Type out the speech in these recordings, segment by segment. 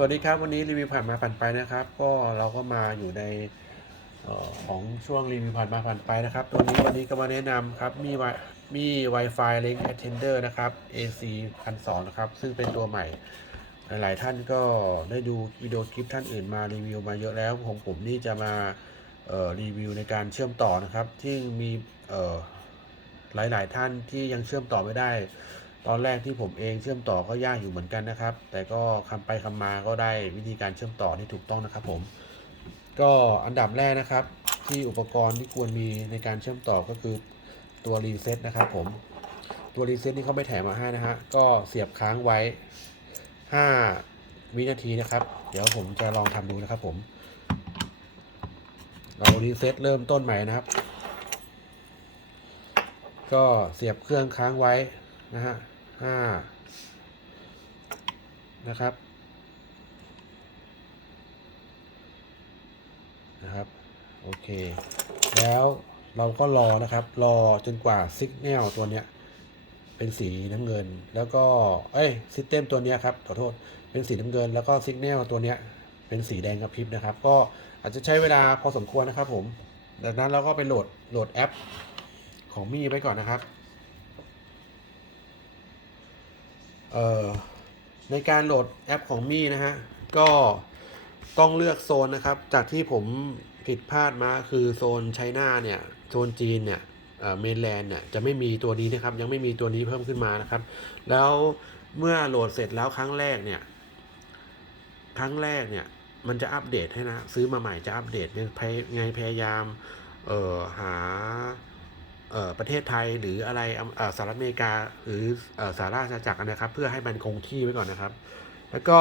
สวัสดีครับ วันนี้รีวิวผ่านมาผ่านไปนะครับ ก็เราก็มาอยู่ในออของช่วงรีวิวผ่านมาผ่านไปนะครับ ตัวนี้วันนี้ก็มาแนะนำครับ มีไวมี Wi-Fi Link Attender นะครับ AC 1,200นะครับ ซึ่งเป็นตัวใหม่ หลาย ๆ ท่านก็ได้ดูวิดีโอคลิปท่านอื่นมารีวิวมาเยอะแล้วของผมนี่จะมารีวิวในการเชื่อมต่อนะครับ ที่มีหลาย ๆ ท่านที่ยังเชื่อมต่อไม่ได้ ตอนแรกที่ผมเองเชื่อมต่อก็ยากอยู่เหมือนกันนะครับ แต่ก็คำไปคำมาก็ได้วิธีการเชื่อมต่อที่ถูกต้องนะครับผม ก็อันดับแรกนะครับ ที่อุปกรณ์ที่ควรมีในการเชื่อมต่อก็คือตัวรีเซ็ตนะครับผมตัวรีเซ็ตนี่เขาไม่แถมมาให้นะฮะก็เสียบค้างไว้ 5 วินาทีนะครับ เดี๋ยวผมจะลองทำดูนะครับผม เรารีเซ็ตเริ่มต้นใหม่นะครับ ก็เสียบเครื่องค้างไว้นะฮะ ห้านะครับนะครับ โอเค แล้วเราก็รอนะครับ รอจนกว่าสัญญาณตัวเนี้ย เป็นสีน้ำเงิน แล้วก็ เอ้ยซิสเต็มตัวเนี้ยครับ ขอโทษ เป็นสีน้ำเงิน แล้วก็สัญญาณตัวเนี้ย เป็นสีแดงกระพริบนะครับ ก็อาจจะใช้เวลาพอสมควรนะครับผม ดังนั้นเราก็ไปโหลด โหลดแอปของมี่ไว้ก่อนนะครับ เอ่อ ในการโหลดแอปของมี่นะฮะ ก็ต้องเลือกโซนนะครับ จากที่ผมผิดพลาดมาคือโซนไชน่าเนี่ย โซนจีนเนี่ยเมนแลนด์เนี่ยจะไม่มีตัวนี้นะครับ ยังไม่มีตัวนี้เพิ่มขึ้นมานะครับ แล้วเมื่อโหลดเสร็จแล้วครั้งแรกเนี่ย ครั้งแรกเนี่ย มันจะอัปเดตให้นะ ซื้อมาใหม่จะอัปเดตเนี่ยพยไงพยายาม เอ่อหา ประเทศไทยหรืออะไรเอ่อสหรัฐอเมริกา หรือเออสหราชอาณาจักรนะครับ เพื่อให้มันคงที่ไว้ก่อนนะครับ แล้วก็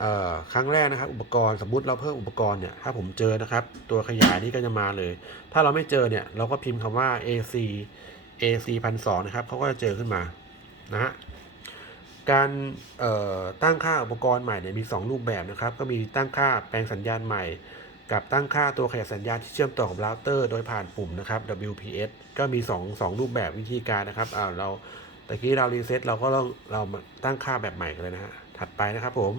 เอ่อครั้งแรกนะครับ อุปกรณ์สมมุติเราเพิ่มอุปกรณ์เนี่ยถ้าผมเจอนะครับ ตัวขยายนี้ก็จะมาเลย ถ้าเราไม่เจอเนี่ย เราก็พิมพ์คำว่า AC AC พันสองนะครับเขาก็จะเจอขึ้นมานะฮะการเอ่อตั้งค่าอุปกรณ์ใหม่เนี่ยมี 2 รูปแบบนะครับ ก็มีตั้งค่าแปลงสัญญาณใหม่ กับตั้งค่าตัวขยายสัญญาณที่เชื่อมต่อกับเราเตอร์ โดยผ่านปุ่มนะครับ WPS ก็มี 2 2 รูปแบบวิธีการนะครับอ่าเราตะกี้เรารีเซ็ตเราก็ต้องเราตั้งค่าแบบใหม่กันเลยนะฮะถัดไปนะครับผม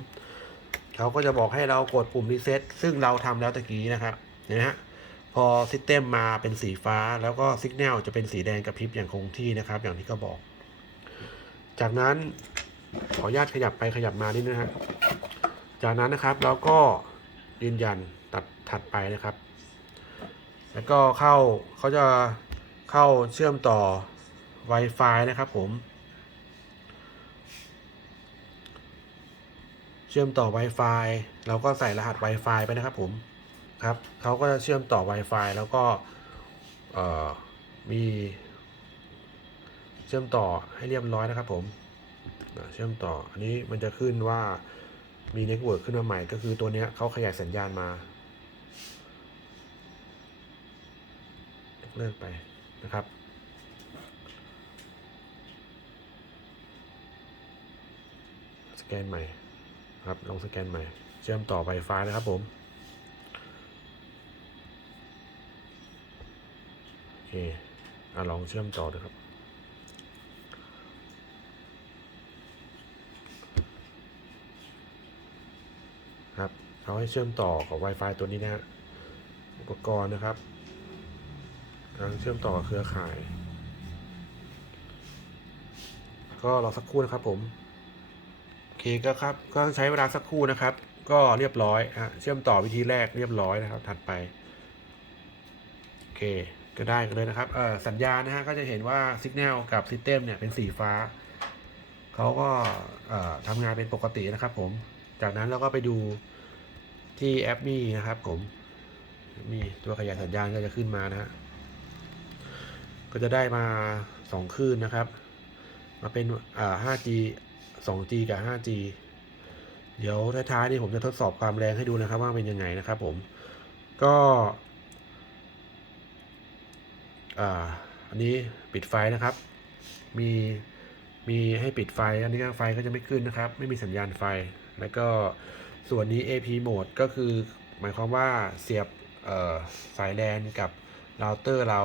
เขาก็จะบอกให้เรากดปุ่มรีเซ็ตซึ่งเราทำแล้วตะกี้นะครับเห็นะฮะพอซิสเต็มมาเป็นสีฟ้า แล้วก็สัญญาณจะเป็นสีแดงกระพริบอย่างคงที่นะครับ อย่างที่เขาบอก จากนั้นขออนุญาตขยับไปขยับมานิดนะฮะจากนั้นนะครับเราก็ยืนยัน ตัดถัดไปนะครับ แล้วก็เข้าเขาจะเข้าเชื่อมต่อ Wi-Fi นะครับผม เชื่อมต่อ Wi-Fi เราก็ใส่รหัส Wi-Fi ไปนะครับผมครับเขาก็จะเชื่อมต่อ Wi-Fi แล้วก็มี เชื่อมต่อให้เรียบร้อยนะครับผมเชื่อมต่ออันนี้มันจะขึ้นว่ามีเน็ตเวิร์กขึ้นมาใหม่ก็คือตัวนี้เขาขยายสัญญาณมา เลิกไปนะครับ สแกนใหม่ครับลองสแกนใหม่เชื่อมต่อ Wi-Fi นะครับผมโอเคอะลองเชื่อมต่อดูครับครับเขาให้เชื่อมต่อกับ Wi-Fi ตัวนี้นะฮะอุปกรณ์นะครับ กำลังเชื่อมต่อเครือข่าย ก็รอสักครู่นะครับผมโอเคก็ครับ ก็ใช้เวลาสักครู่นะครับ ก็เรียบร้อยฮะเชื่อมต่อวิธีแรกเรียบร้อยนะครับ ถัดไปโอเคก็ได้กันเลยนะครับเออสัญญาณนะฮะก็จะเห็นว่าสัญญาณกับ System เนี่ยเป็นสีฟ้าเขาก็เอ่อทำงานเป็นปกตินะครับ ผม จากนั้นเราก็ไปดูที่แอปมี่นะครับ ผมมีตัวขยายสัญญาณก็จะขึ้นมานะฮะ ก็จะได้มาสองคลื่นนะครับ มาเป็นอ่า 5G 2G กับ 5G เดี๋ยวท้ายๆนี่ผมจะทดสอบความแรงให้ดูนะครับ ว่าเป็นยังไงนะครับผม ก็อ่าอันนี้ปิดไฟนะครับ มีมีให้ปิดไฟ อันนี้ก็ไฟก็จะไม่ขึ้นนะครับ ไม่มีสัญญาณไฟ แล้วก็ส่วนนี้ AP mode ก็คือหมายความว่าเสียบสายแลนกับ เราเตอร์เรา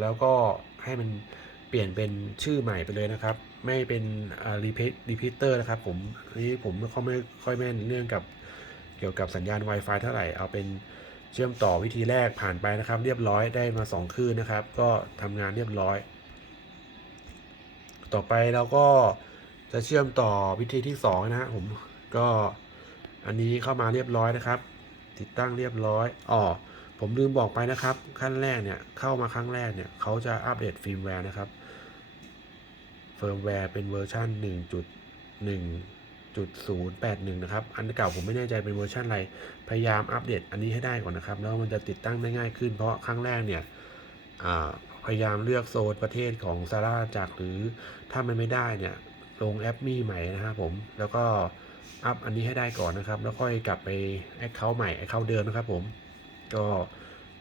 แล้วก็ให้มันเปลี่ยนเป็นชื่อใหม่ไปเลยนะครับ ไม่เป็นรีเพรีพีเตอร์นะครับผมนนี้ผมไม่ค่อยไม่ค่อยแม่นเรื่องกับเกี่ยวกับสัญญาณ Wi-Fi เท่าไหร่เอาเป็นเชื่อมต่อวิธีแรกผ่านไปนะครับ เรียบร้อยได้มา 2 คืนนะครับ ก็ทำงานเรียบร้อย ต่อไปเราก็จะเชื่อมต่อวิธีที่ 2 นะฮะผมก็อันนี้เข้ามาเรียบร้อยนะครับ ติดตั้งเรียบร้อยอ๋อ ผมลืมบอกไปนะครับ ขั้นแรกเนี่ยเข้ามาครั้งแรกเนี่ยเขาจะอัปเดตฟิร์มแวร์นะครับเฟิร์มแวร์เป็นเวอร์ชัน1.1.081 นะครับ อันเก่าผมไม่แน่ใจเป็นเวอร์ชันอะไร พยายามอัปเดตอันนี้ให้ได้ก่อนนะครับ แล้วมันจะติดตั้งได้ง่ายขึ้น เพราะครั้งแรกเนี่ยพยายามเลือกโซนประเทศของซาร่าจากหรือถ้ามันไม่ได้เนี่ย ลงแอปมี่ใหม่นะครับผม แล้วก็อัพอันนี้ให้ได้ก่อนนะครับ แล้วค่อยกลับไปแอคเคาท์ใหม่แอคเคาท์เดิมนะครับผม ก็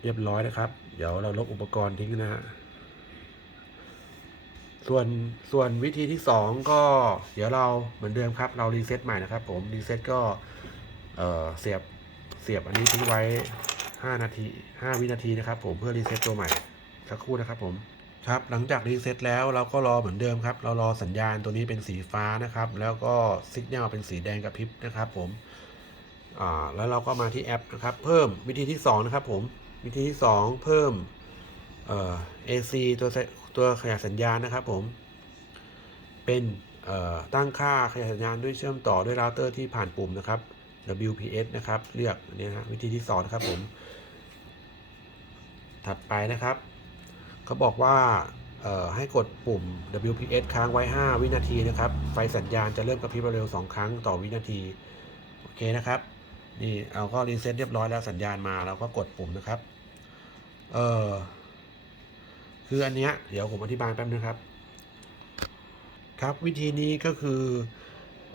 เรียบร้อยนะครับ เดี๋ยวเราลบอุปกรณ์ทิ้งนะฮะส่วนส่วนวิธีที่ 2 ก็เดี๋ยวเราเหมือนเดิมครับ เรารีเซ็ตใหม่นะครับ ผมรีเซ็ตก็เอ่อเสียบเสียบอันนี้ทิ้งไว้ 5 นาที 5 วินาทีนะครับ ผมเพื่อรีเซ็ตตัวใหม่สักครู่นะครับผมครับหลังจากรีเซ็ตแล้วเราก็รอเหมือนเดิมครับ เรารอสัญญาณตัวนี้เป็นสีฟ้านะครับ แล้วก็สัญญาณเป็นสีแดงกระพริบนะครับ ผม อ่าแล้วเราก็มาที่แอปนะครับ เพิ่มวิธีที่2นะครับผมวิธีที่2เพิ่มเอ่อ AC ตัวตัวขยายสัญญาณนะครับผม เป็นเอ่อตั้งค่าขยายสัญญาณด้วยเชื่อมต่อด้วยเราเตอร์ที่ผ่านปุ่มนะครับ WPS นะครับ เลือกอันนี้นะฮะวิธีที่2นะครับผม ถัดไปนะครับเขาบอกว่าเอ่อให้กดปุ่ม WPS ค้างไว้ 5 วินาทีนะครับ ไฟสัญญาณจะเริ่มกระพริบเร็ว 2 ครั้งต่อวินาที โอเคนะครับ นี่เราก็รีเซ็ตเรียบร้อยแล้วสัญญาณมาเราก็กดปุ่มนะครับ เออคืออันเนี้ยเดี๋ยวผมอธิบายแป๊บนึงครับ ครับวิธีนี้ก็คือ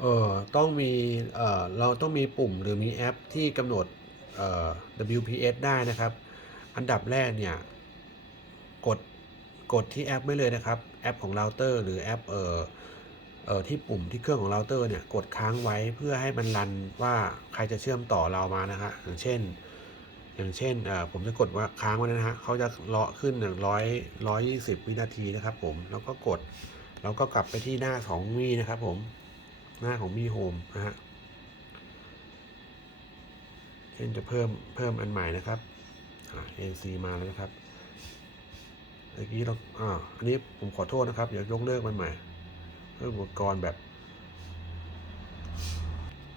เออต้องมีเออเราต้องมีปุ่มหรือมีแอปที่กำหนดเอ่อ WPS ได้นะครับ อันดับแรกเนี่ยกดกดที่แอปไว้เลยนะครับ แอปของเราเตอร์หรือแอปเอ่อ เอ่อที่ปุ่มที่เครื่องของเราเตอร์เนี่ยกดค้างไว้เพื่อให้มันรันว่าใครจะเชื่อมต่อเรามานะฮะอย่างเช่น อย่างเช่นเอ่อผมจะกดว่าค้างไว้นะฮะเขาจะเลาะขึ้นหนึ่งร้อยร้อยยี่สิบวินาทีนะครับผมแล้วก็กดแล้วก็กลับไปที่หน้าของมีนะครับผมหน้าของมีโฮมนะฮะเช่นจะเพิ่มเพิ่มอันใหม่นะครับเอ่า NC มาแล้วนะครับเมื่อกี้เราอ่าอันนี้ผมขอโทษนะครับ เดี๋ยวยกเลิกมันใหม่ เพิ่มอุปกรณ์แบบ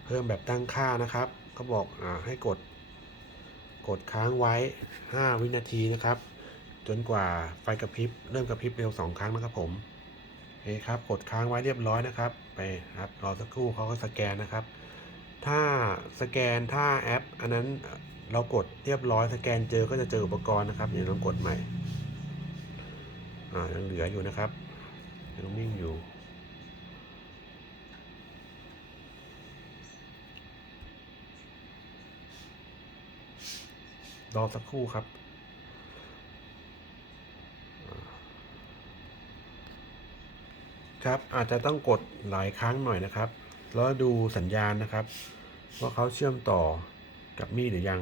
เพิ่มแบบตั้งค่านะครับเขาบอกอให้กด กดค้างไว้ 5 วินาทีนะครับ จนกว่าไฟกระพริบเริ่มกระพริบเร็ว 2 ครั้งนะครับผมโอเคครับ กดค้างไว้เรียบร้อยนะครับ ไปครับรอสักครู่เขาก็สแกนนะครับ ถ้าสแกนถ้าแอป อันนั้นเรากดเรียบร้อยสแกนเจอก็จะเจออุปกรณ์นะครับเดี๋ยวลองกดใหม่ อ่ายังเหลืออยู่นะครับยังนิ่งอยู่ รอสักครู่ครับ ครับอาจจะต้องกดหลายครั้งหน่อยนะครับ แล้วดูสัญญาณนะครับ ว่าเขาเชื่อมต่อกับมีดหรือยัง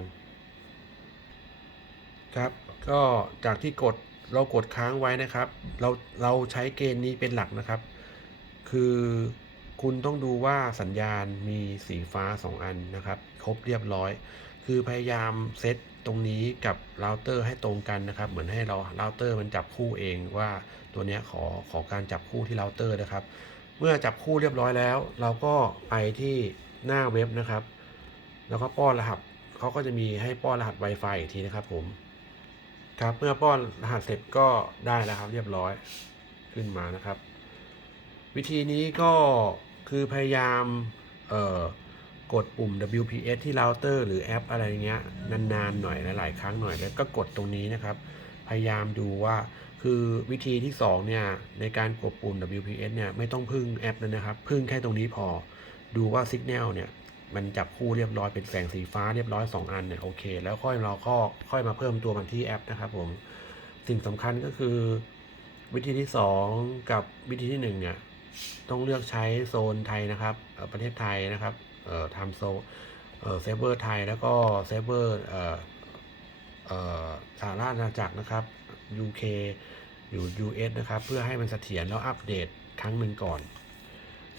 ครับก็จากที่กดเรากดค้างไว้นะครับ เราเราใช้เกณฑ์นี้เป็นหลักนะครับ คือคุณต้องดูว่าสัญญาณมีสีฟ้า 2 อันนะครับ ครบเรียบร้อย คือพยายามเซต ตรงนี้กับเราเตอร์ให้ตรงกันนะครับ เหมือนให้เราเราเตอร์มันจับคู่เองว่าตัวนี้ขอขอการจับคู่ที่เราเตอร์นะครับ เมื่อจับคู่เรียบร้อยแล้ว เราก็ไปที่หน้าเว็บนะครับ แล้วก็ป้อนรหัสเขาก็จะมีให้ป้อนรหัส Wi-Fi อีกทีนะครับผมครับเมื่อป้อนรหัสเสร็จก็ได้แล้วครับเรียบร้อยขึ้นมานะครับ วิธีนี้ก็คือพยายามเอ่อ กดปุ่ม WPS ที่เราเตอร์หรือแอปอะไรเงี้ยนานๆหน่อยหลายๆครั้งหน่อยแล้วก็กดตรงนี้นะครับ พยายามดูว่าคือวิธีที่2เนี่ยในการกดปุ่ม WPS เนี่ยไม่ต้องพึ่งแอปนะครับ พึ่งแค่ตรงนี้พอดูว่า Signal เนี่ยมันจับคู่เรียบร้อยเป็นแสงสีฟ้าเรียบร้อย 2 อันเนี่ยโอเค แล้วค่อยเราก็ค่อยมาเพิ่มตัวมันที่แอปนะครับผมสิ่งสำคัญก็คือ วิธีที่ 2 กับวิธีที่1เนี่ยต้องเลือกใช้โซนไทยนะครับ ประเทศไทยนะครับ เอ่อทำโซเอ่อเซเวอร์ไทยแล้วก็เซเวอร์เอ่อเอ่อสหราชอาณาจักรนะครับ UK อยู่ US นะครับ เพื่อให้มันเสถียรแล้วอัปเดตครั้งหนึ่งก่อน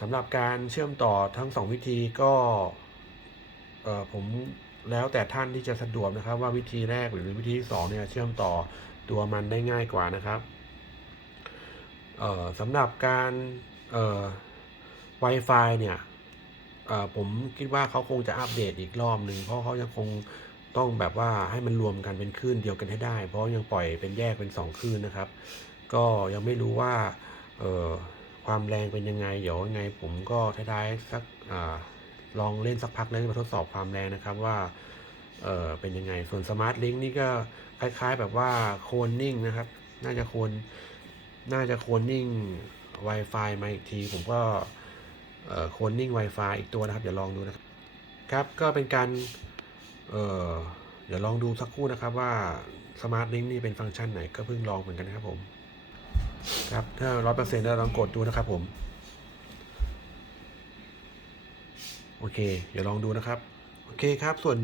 สำหรับการเชื่อมต่อทั้งสองวิธีก็เอ่อผมแล้วแต่ท่านที่จะสะดวกนะครับ ว่าวิธีแรกหรือวิธีที่สองเนี่ยเชื่อมต่อตัวมันได้ง่ายกว่านะครับเอ่อสำหรับการเอ่อ Wi-Fi เนี่ย ผมคิดว่าเขาคงจะอัปเดตอีกรอบหนึ่งเพราะเขายังคงต้องแบบว่าให้มันรวมกันเป็นคลื่นเดียวกันให้ได้ เพราะยังปล่อยเป็นแยกเป็นสองคลื่นนะครับ ก็ยังไม่รู้ว่าเออความแรงเป็นยังไงเดี๋ยวยังไง ผมก็ท้ายๆสักอาลองเล่นสักพักแล้วมาทดสอบความแรงนะครับว่าเออเป็นยังไงส่วนสมาร์ทลิงนี่ก็คล้ายๆแบบว่าโคนนิ่งนะครับ น่าจะโคนน่าจะโคนนิ่ง Wi-Fi มาอีกทีผมก็ โคนนิ่ง Wi-Fi อีกตัวนะครับ เดี๋ยวลองดูนะครับครับก็เป็นการเเดี๋ยวลองดูสักครู่นะครับว่า Smart Link นี่เป็นฟังก์ชันไหนก็เพิ่งลองเหมือนกันนะครับผมครับถ้าร้อยเปอร์เซ็นต์แล้วลองกดดูนะครับผม โอเค เดี๋ยวลองดูนะครับ โอเคครับ ส่วน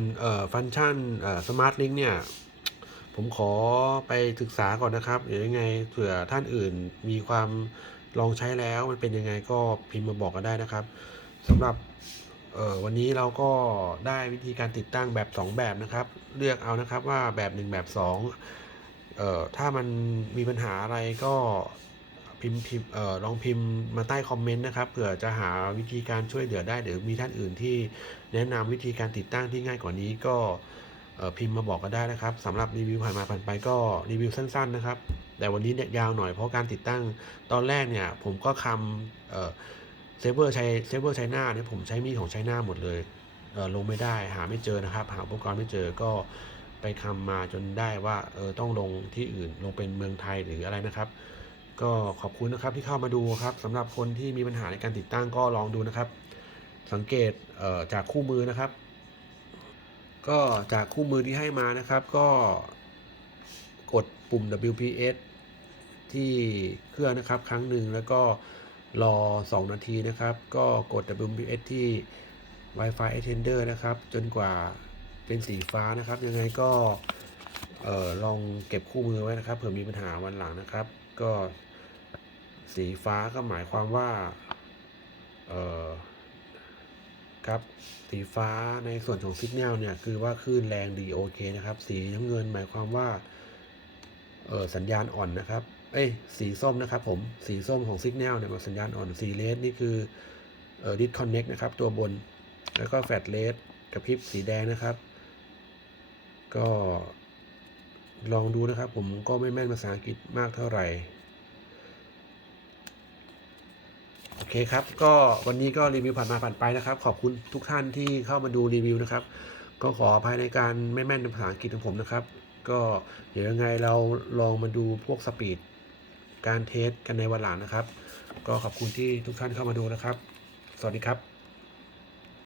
ฟังก์ชันเอ่อ Smart Link เนี่ย ผมขอไปศึกษาก่อนนะครับ เดี๋ยวยังไงเผื่อท่านอื่นมีความ ลองใช้แล้วมันเป็นยังไงก็พิมพ์มาบอกกันได้นะครับสำหรับวันนี้เราก็ได้วิธีการติดตั้งแบบ 2 แบบนะครับ เลือกเอานะครับว่าแบบ 1 แบบ2เอ่อถ้ามันมีปัญหาอะไรก็พิมพ์พิมพ์เอ่อลองพิมพ์มาใต้คอมเมนต์นะครับเผื่อจะหาวิธีการช่วยเหลือได้หรือมีท่านอื่นที่แนะนำวิธีการติดตั้งที่ง่ายกว่านี้ก็เอ่อพิมพ์มาบอกกันได้นะครับสำหรับรีวิวผ่านมาผ่านไปก็รีวิวสั้น ๆ นะครับ แต่วันนี้เนี่ยยาวหน่อยเพราะการติดตั้งตอนแรกเนี่ยผมก็คำเซฟเวอร์ใช้เซฟเวอร์ใช้หน้าเนี่ยผมใช้มีดของใช้หน้าหมดเลยเลงไม่ได้หาไม่เจอนะครับ หาอุปกรณ์ไม่เจอก็ไปคำมาจนได้ว่าเออต้องลงที่อื่นลงเป็นเมืองไทยหรืออะไรนะครับ ก็ขอบคุณนะครับที่เข้ามาดูครับสำหรับคนที่มีปัญหาในการติดตั้งก็ลองดูนะครับ สังเกตเจากคู่มือนะครับ ก็จากคู่มือที่ให้มานะครับ ก็กดปุ่ม WPS ที่เครื่องนะครับครั้งหนึ่งแล้วก็รอ 2 นาทีนะครับ ก็กด WPS ที่ Wi-Fi Extender นะครับ จนกว่าเป็นสีฟ้านะครับ ยังไงก็เออลองเก็บคู่มือไว้นะครับเผื่อมีปัญหาวันหลังนะครับ ก็สีฟ้าก็หมายความว่าเออครับสีฟ้าในส่วนของสัญญาณเนี่ยคือว่าคลื่นแรงดีโอเคนะครับ สีน้ำเงินหมายความว่าเออสัญญาณอ่อนนะครับ เอ้ยสีส้มนะครับผม สีส้มของสัญญาณเนี่ยมันสัญญาณอ่อนสีเลสนี่คือเอ่อ disconnect นะครับตัวบน แล้วก็แฟลชเลสกระพริบสีแดงนะครับ ก็ลองดูนะครับ ผมก็ไม่แม่นภาษาอังกฤษมากเท่าไหร่โอเคครับ ก็วันนี้ก็รีวิวผ่านมาผ่านไปนะครับ ขอบคุณทุกท่านที่เข้ามาดูรีวิวนะครับ ก็ขออภัยในการไม่แม่นภาษาอังกฤษของผมนะครับ ก็เดี๋ยวยังไงเราลองมาดูพวกสปีด การเทสกันในวันหลังนะครับ ก็ขอบคุณที่ทุกท่านเข้ามาดูนะครับ สวัสดีครับ